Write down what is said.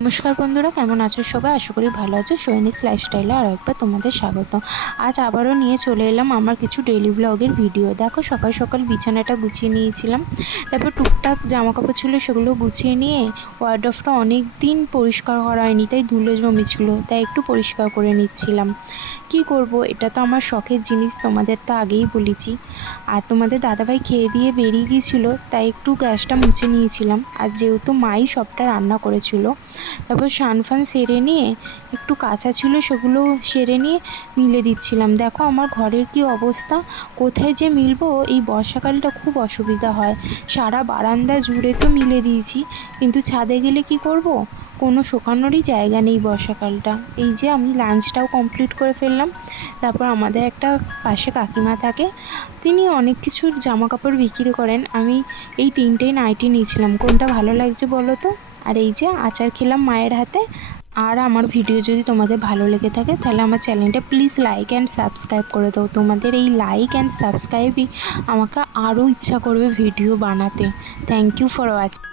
নমস্কার বন্ধুরা, কেমন আছো সবাই? আশা করি ভালো আছো। সোয়েনিস লাইফস্টাইলে আরও একবার তোমাদের স্বাগত। আজ আবারও নিয়ে চলে এলাম আমার কিছু ডেইলি ব্লগের ভিডিও। দেখো, সকাল সকাল বিছানাটা গুছিয়ে নিয়েছিলাম, তারপর টুকটাক জামাকাপড় ছিল সেগুলো গুছিয়ে নিয়ে ওয়ার্ডরোবটা অনেক দিন পরিষ্কার করা হয়নি, তাই ধুলো জমেছিল, তাই একটু পরিষ্কার করে নিচ্ছিলাম। কি করব, এটা তো আমার শখের জিনিস, তোমাদের তো আগেই বলেছি। আর তোমাদের দাদাভাই খেয়ে দিয়ে বেরিয়ে গিয়েছিল, তাই একটু গ্যাসটা মুছে নিয়েছিলাম। আর যেহেতু মাই সবটা রান্না করেছিল, তারপর স্নান ফান সেরে নিয়ে একটু কাঁচা ছিল সেগুলো সেরে নিয়ে মিলে দিচ্ছিলাম। দেখো আমার ঘরের কি অবস্থা, কোথায় যে মিলবো, এই বর্ষাকালটা খুব অসুবিধা হয়। সারা বারান্দা জুড়ে তো মিলে দিয়েছি, কিন্তু ছাদে গেলে কি করব, কোনো শোকানোরই জায়গা নেই বর্ষাকালটা। এই যে আমি লাঞ্চটাও কমপ্লিট করে ফেললাম। তারপর আমাদের একটা পাশে কাকিমা থাকে, তিনি অনেক কিছুর জামা কাপড় বিক্রি করেন। আমি এই তিনটেই নাইটি নিয়েছিলাম, কোনটা ভালো লাগছে বলো তো। আর এই যে আচার খেলাম মায়ের হাতে। আর আমার ভিডিও যদি তোমাদের ভালো লেগে থাকে তাহলে আমার চ্যানেলটা প্লিজ লাইক অ্যান্ড সাবস্ক্রাইব করে দাও। তোমাদের এই লাইক অ্যান্ড সাবস্ক্রাইবই আমাকে আরও ইচ্ছা করবে ভিডিও বানাতে। Thank you for watching.